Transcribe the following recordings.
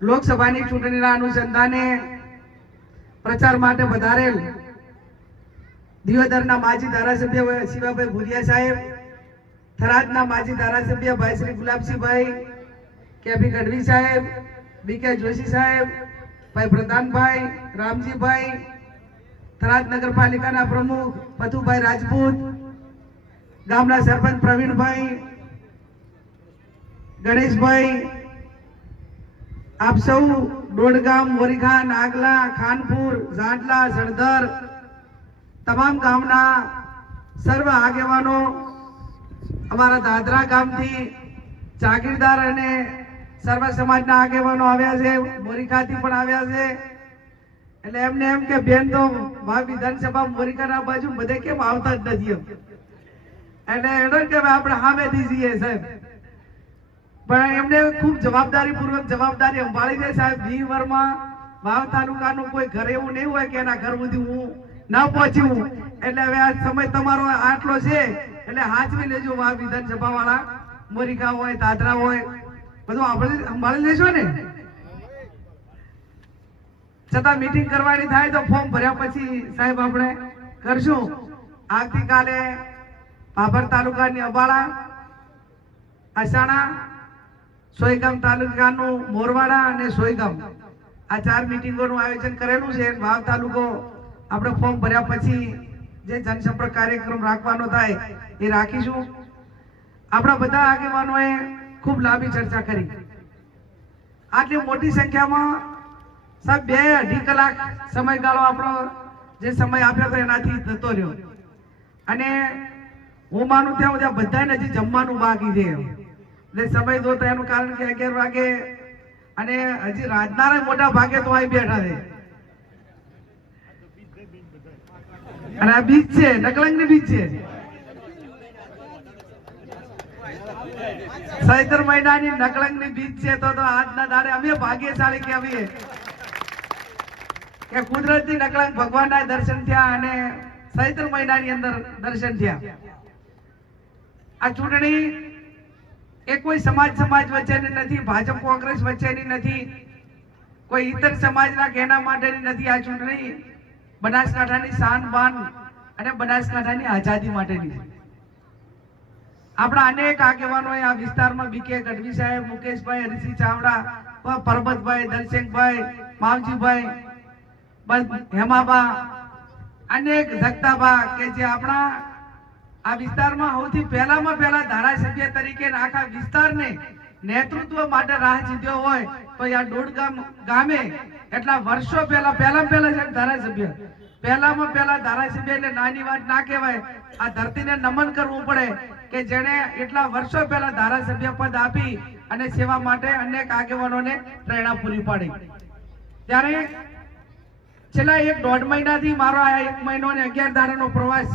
લોકસભાની ચૂંટણીના અનુસંધાને પ્રચાર માટે વધારેલ દિયોદરના માજી ધારાસભ્ય શિવાભાઈ ભુરિયા સાહેબ, થરાદના માજી ધારાસભ્ય ભાઈ શ્રી ગુલાબસિંહભાઈ, કેપી ગઢવી સાહેબ, બીકે જોશી સાહેબ, ભાઈ પ્રધાનભાઈ, રામજીભાઈ, થરાદ નગરપાલિકાના પ્રમુખ પથુભાઈ રાજપૂત, ગામના સરપંચ પ્રવીણભાઈ, ગણેશભાઈ, આપ સૌ ડોડગામ, મોરીખાન, આગલા, ખાનપુર, ઝાંટલા, સળધર તમામ ગામના સર્વ આગેવાનો, અમારા દાદરા ગામથી જાગીરદાર અને સર્વ સમાજના આગેવાનો આવ્યા છે, મોરીખાથી પણ આવ્યા છે. એટલે એમને એમ કે બેન તો વિધાનસભા મોરીખાના બાજુ બધે કેમ આવતા જ નથી એટલે એનો કે આપણે સામેથી જઈએ સાહેબ. પણ એમને ખૂબ જવાબદારીપૂર્વક જવાબદારી સંભાળી છે સાહેબ. 20 વર્ષમાં વાવ તાલુકાનું કોઈ ઘર એવું નહીં હોય કે એના ઘર સુધી હું ના પહોંચ્યું. એટલે હવે આ સમય તમારો આટલો છે એટલે હાચવી લેજો. વાવ વિધાનસભા વાળા મોરીખા હોય, દાદરા હોય, બધું આપણે સંભાળી લેશો ને. છતાં મીટિંગ કરવાની થાય તો ફોર્મ ભર્યા પછી સાહેબ આપણે કરશું. આવતીકાલે ભાભર તાલુકાની અબાળા, અસાણા, સોયગામ તાલુકાનું મોરવાડા અને સોયગામ આ 4 મીટિંગોનું આયોજન કરેલું છે. વાવ તાલુકો આપણે ફોર્મ ભર્યા પછી જે જનસંપર્ક કાર્યક્રમ રાખવાનો થાય એ રાખીશું. આપણા બધા આગેવાનોએ ખૂબ લાંબી ચર્ચા કરી. આટલી મોટી સંખ્યામાં સાહેબ 2-2.5 કલાક સમયગાળો આપણો જે સમય આપ્યો હતો એનાથી થતો રહ્યો. અને હું માનું ત્યાં બધાને હજી જમવાનું બાકી છે. એટલે સમય દો તો એનું કારણ કે 11 વાગે અને હજી રાજનારા મોટા ભાગે તો અહીં બેઠા છે. અને આ બીચ છે, નકલંગની બીચ છે. ચૈત્ર મહિનાની નકલંગની બીચ છે. તો આજના દાડે અમે ભાગ્યશાળી કહેવીએ કે કુદરતી નકલંગ ભગવાનના દર્શન થયા અને ચૈત્ર મહિનાની અંદર દર્શન થયા. આ ચૂંટણી એ કોઈ સમાજ વચ્ચેની નથી, ભાજપ કોંગ્રેસ વચ્ચેની નથી, કોઈ ઇતર સમાજના કેના માટેની નથી. આ ચૂંટણી બનાસકાંઠાની શાન બાન અને બનાસકાંઠાની આઝાદી માટેની છે. આપણા અનેક આગેવાનોએ આ વિસ્તારમાં બીકે ગઢવી સાહેબ, મુકેશભાઈ, હરિસિંહ ચાવડા, પરબતભાઈ, દલસિંહભાઈ, માવજીભાઈ, હેમાબા, અનેક જગતાબા કે જે આપણા આ વિસ્તારમાં સૌથી પહેલામાં પહેલા ધારાસભ્ય તરીકે આખા વિસ્તારને નેતૃત્વ માટે રાહ ચીધ્યો હોય તો આ ડોડગામ ગામે એટલા વર્ષો પહેલા ધારાસભ્ય પહેલામાં પહેલા ધારાસભ્ય એટલે નાની વાત ના કહેવાય. આ ધરતીને નમન કરવું પડે કે જેણે એટલા વર્ષો પહેલા ધારાસભ્ય પદ આપી અને સેવા માટે અનેક આગેવાનોને પ્રેરણા પૂરી પાડી. ત્યારે છેલ્લા 1-1.5 મહિનાથી મારો આ 1 મહિનો અને 11 દાડાનો પ્રવાસ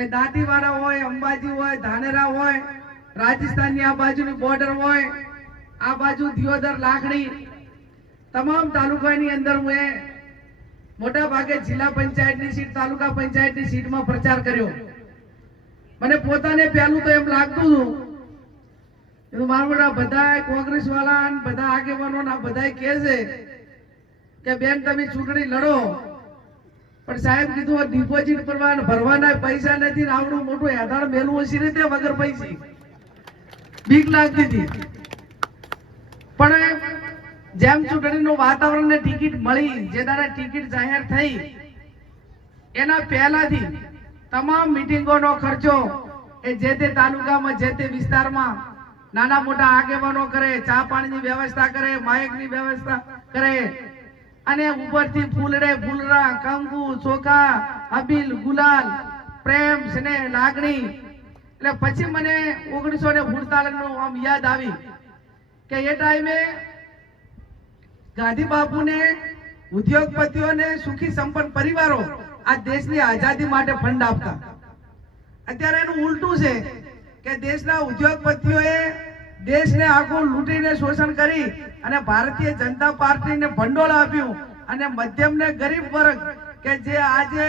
એ દાંતીવાડા હોય, અંબાજી હોય, ધાનેરા હોય, રાજસ્થાનની આ બાજુની બોર્ડર હોય, આ બાજુ દિયોદર, લાખણી તમામ તાલુકાની અંદર હું મોટા ભાગે જિલ્લા પંચાયતની સીટ, તાલુકા પંચાયતની સીટમાં પ્રચાર કર્યો. મને પોતાને પહેલું તો એમ લાગતું હતું મારા બધા કોંગ્રેસ વાળા બધા આગેવાનો બધા કહે છે કે બેન તમે ચૂંટણી લડો, પણ સાહેબ કીધું ડિપોઝિટ ભરવાના પૈસા નથી ને આવડું મોટું હેધાણ મેલું હશે રીતે વગર પૈસી બીક લાગતી હતી. પણ જેમ ચૂંટણીનું વાતાવરણ ને ટિકિટ મળી, જે દાડે ટિકિટ જાહેર થઈ એના પહેલાથી તમામ મીટિંગોનો ખર્ચો એ જે તે તાલુકામાં, જે તે વિસ્તારમાં નાના મોટા આગેવાનો કરે, ચા પાણીની વ્યવસ્થા કરે, માયકની વ્યવસ્થા કરે અને ઉપરથી ફૂલડે ફૂલરા, કંકુ, ચોખા, અબીલ, ગુલાલ, પ્રેમ, સ્નેહ, લાગણી. એટલે પછી મને 1948 નું આમ યાદ આવી કે એ ટાઈમે ગાંધી બાપુને, ઉદ્યોગપતિઓને, સુખી સંપન્ન પરિવારો આ દેશની આઝાદી માટે ફંડ આપતા. અત્યારે એનું ઉલટું છે કે દેશના ઉદ્યોગપતિઓએ દેશને આખું લૂંટીને શોષણ કરી અને ભારતીય જનતા પાર્ટીને ભંડોળ આપ્યું અને મધ્યમ ને ગરીબ વર્ગ કે જે આજે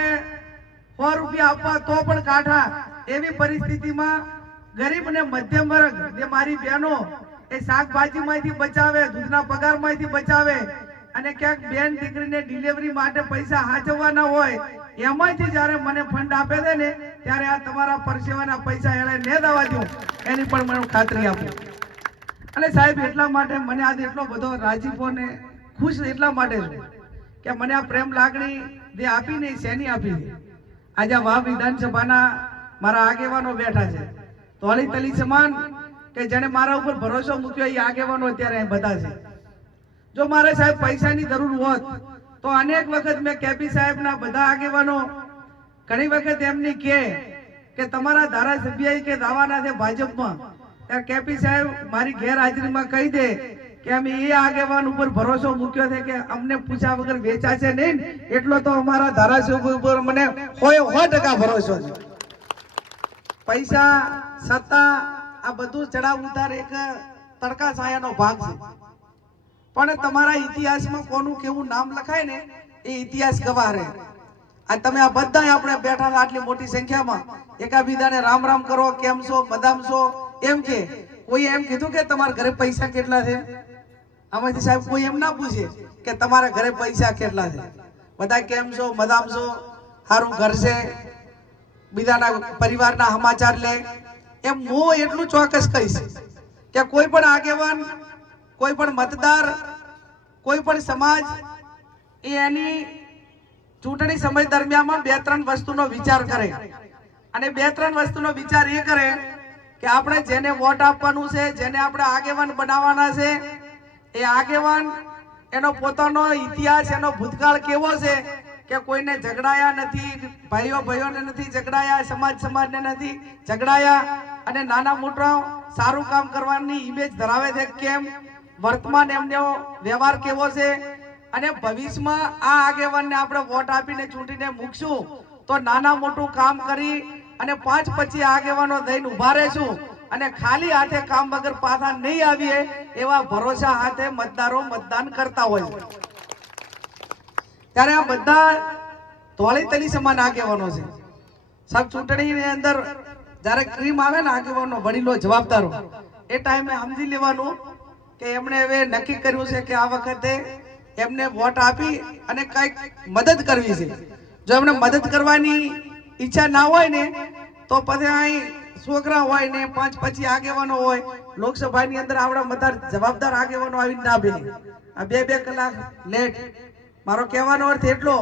100 રૂપિયા આપવા તો પણ કાઠા એવી પરિસ્થિતિમાં ગરીબ અને મધ્યમ વર્ગ જે મારી બહેનો એ શાકભાજીમાંથી બચાવે, દૂધના પગારમાંથી બચાવે, અને ક્યાંક બેન દીકરીને ડિલિવરી માટે પૈસા હાચવવાના હોય એમાંથી જ્યારે મને ફંડ આપે છે ને ત્યારે આ તમારા પરસેવાના પૈસા એણે ને દવા દઉં એની પણ મને ખાતરી આપું. અને સાહેબ એટલા માટે મને આજે એટલો બધો રાજીપો ને ખુશ એટલા માટે છું કે મને આ પ્રેમ લાગણી જે આપી ને શેની આપી છે. આજે વાવ વિધાનસભાના મારા આગેવાનો બેઠા છે, તોલી તલી સમાન, કે જેને મારા ઉપર ભરોસો મૂક્યો એ આગેવાનો અત્યારે બધા છે. જો મારે સાહેબ પૈસાની જરૂર હોત તો અનેક વખત મેં કેપી સાહેબના બધા આગેવાનો ઘણી વખત એમની કે તમારા ધારાસભ્ય કે દાવાના છે ભાજપમાં, ત્યારે કેપી સાહેબ મારી ગેરહાજરીમાં કહી દે કે અમે એ આગેવાન ઉપર ભરોસો મૂક્યો છે કે અમને પૂછ્યા વગર વેચાશે નહીં, એટલો તો અમારા ધારાસભ્ય ઉપર મને 100% ભરોસો છે. પૈસા, સત્તા, આ બધું ચડાવ ઉતાર એક તડકા છાયાનો ભાગ છે, પણ તમારા ઇતિહાસમાં કોનું કેવું નામ લખાય ને એ ઇતિહાસ ગવાહ રહે. આ તમે આ બધા આપણે બેઠા આટલી મોટી સંખ્યામાં એકાબીજાને રામ રામ કરો, કેમ છો, બદામ છો એમ કે કોઈ એમ કીધું કે તમારા ઘરે પૈસા કેટલા છે? આમાંથી સાહેબ કોઈ એમ ના પૂછે કે તમારા ઘરે પૈસા કેટલા છે. બધા કેમ છો, બદામ છો, સારું ઘર છે, બીજાના પરિવારના સમાચાર લે. એમ હું એટલું ચોક્કસ કહીશ કે કોઈ પણ આગેવાન, કોઈ પણ મતદાર, કોઈ પણ સમાજ એ એની ચૂંટણી સમય દરમિયાન 2-3 વસ્તુનો વિચાર કરે, અને 2-3 વસ્તુનો વિચાર એ કરે કે આપણે જેને વોટ આપવાનું છે, જેને આપણે આગેવાન બનાવવાના છે, એ આગેવાન એનો પોતાનો ઇતિહાસ, એનો ભૂતકાળ કેવો છે, કે કોઈને ઝઘડાયા નથી, ભાઈઓને નથી ઝઘડાયા, સમાજને નથી ઝઘડાયા, અને નાના મોટા સારું કામ કરવાની ઇમેજ ધરાવે છે કેમ, વર્તમાન એમનો વ્યવહાર કેવો છે, અને ભવિષ્યમાં આ આગેવાનને આપણે વોટ આપીને ચૂંટીને મૂકશું તો નાના મોટું કામ કરી અને 5-25 આગેવાનો દઈને ઉભા રહેશું, અને ખાલી હાથે કામ વગર પાછા નહીં આવીએ એવા ભરોસા હાથે મતદારો મતદાન કરતા હોય છે. ત્યારે આ બધા ધોળી તલી સમાન આગેવાનો છે. સબ ચૂંટણીની અંદર જ્યારે ક્રીમ આવે ને આગેવાનો, વડીલો, જવાબદારો, એ ટાઈમે સમજી લેવાનું કે એમણે હવે નક્કી કર્યું છે કે આ વખતે એમને વોટ આપી અને કંઈક મદદ કરવી છે. જો એમને મદદ કરવાની ઈચ્છા ના હોય ને તો પછી અહીં છોકરા હોય ને 5-25 આગેવાનો હોય, લોકસભાની અંદર આપણા બધા જવાબદાર આગેવાનો આવીને ના બેને આ 2-2 કલાક લેટ. મારો કહેવાનો અર્થ એટલો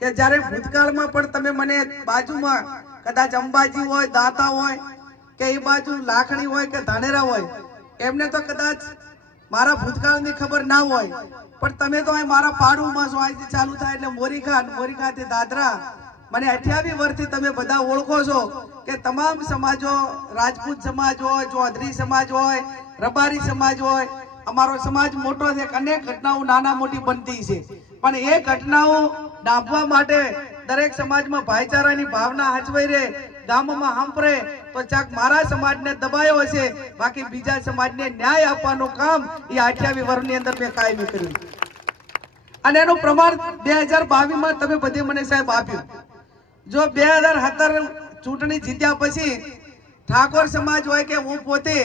કે જ્યારે ભૂતકાળમાં પણ તમે મને બાજુમાં કદાચ અંબાજી હોય, દાતા હોય, કે એ બાજુ લાખણી હોય કે ધાનેરા હોય, એમને તો કદાચ મારા ભૂતકાળની ખબર ના હોય, પણ તમે તો અહીં મારા પાડુમાં છો. અહીંથી ચાલુ થાય એટલે મોરીખાથી દાદરા, મને 28 વર્ષથી તમે બધા ઓળખો છો કે તમામ સમાજો, રાજપૂત સમાજ હોય, ચૌધરી સમાજ હોય, રબારી સમાજ હોય, અમારો સમાજ મોટો છે, અનેક ઘટનાઓ નાના મોટી બનતી છે, પણ એ ઘટનાઓ ડાબવા માટે દરેક સમાજમાં ભાઈચારાની ભાવના હચવાઈ રહે, ગામમાં હંપરે તો ચાક મારા સમાજને દબાયો હશે, બાકી બીજા સમાજને ન્યાય આપવાનું કામ એ 28 વર્ષની અંદર મેં કાયમી કર્યું. અને એનું પ્રમાણ 2022માં તમે બધે મને સાહેબ આપ્યું. જો 2017 ચૂંટણી જીત્યા પછી ઠાકોર સમાજ હોય કે હું પોતે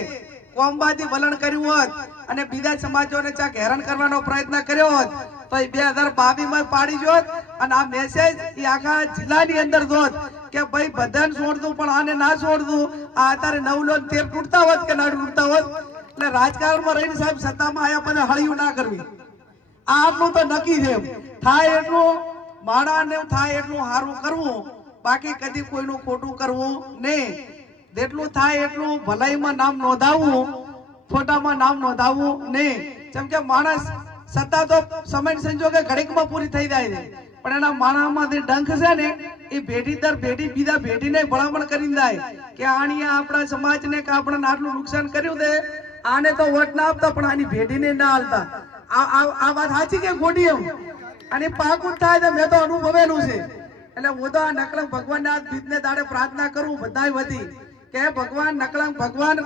કોમવાદી વલણ કર્યું હોત અને બીજા સમાજોને ચાક હેરાન કરવાનો પ્રયત્ન કર્યો હોત તો 2022માં પાડી જોત, અને આ મેસેજ એ આખા જિલ્લાની અંદર જોત કે ભાઈ બધાને છોડતું પણ આને ના છોડતું. આ અત્યારે 9 13 તૂટતા હોત કે ના તૂટતા હોત. એટલે રાજકારણમાં રહીને સાહેબ સત્તામાં આયા પણ હળિયું ના કરવી, આ આટલું તો નક્કી છે. થાય એટલું માણાને થાય એટલું સારું કરવું, બાકી કદી કોઈનું ખોટું કરવું નહીં. જેટલું થાય એટલું ભલાઈમાં નામ નોંધાવવું, ખોટામાં નામ નોંધાવવું નહીં. જેમ કે માણસ સત્તા તો સમય સંજોગે ઘડીકમાં પૂરી થઈ જાય છે, પણ એના માણામાં જે ડંખ છે ને એ પેઢી દર પેઢી બીજા પેઢીને ભલામણ કરીને જાય કે આણીએ આપણા સમાજને કે આપણને આટલું નુકસાન કર્યું છે, આને તો વોટ ના આપતા પણ આની પેઢીને ના હાલતા. આ વાત સાચી કે ખોટી? એમ અને પાકું થાય છે, મેં તો અનુભવેલું છે. એટલે હું તો આ નકલંક ભગવાનના બીજને દાડે પ્રાર્થના કરું બધાય વધી કે ભગવાન નકલંક ભગવાન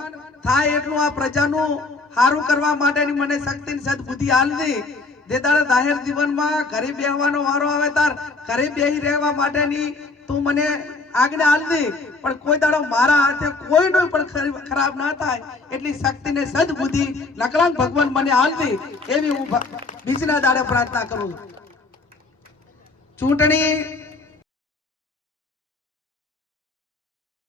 થાય એટલું આ પ્રજાનું સારું કરવા માટેની મને શક્તિ સદબુદ્ધિ આલવી. જે તારા જાહેર જીવનમાં ઘરે બેહવાનો વારો આવે તાર ઘરે બેહી રહેવા માટેની તું મને આજ્ઞા આલવી, પણ કોઈ દાડો મારા હાથે કોઈનો પણ ખરાબ ના થાય એટલી શક્તિ ને સદબુદ્ધિ નકલાંગ ભગવાન મને આલતી એવી હું બીજના દાડે પ્રાર્થના કરું. ચૂંટણી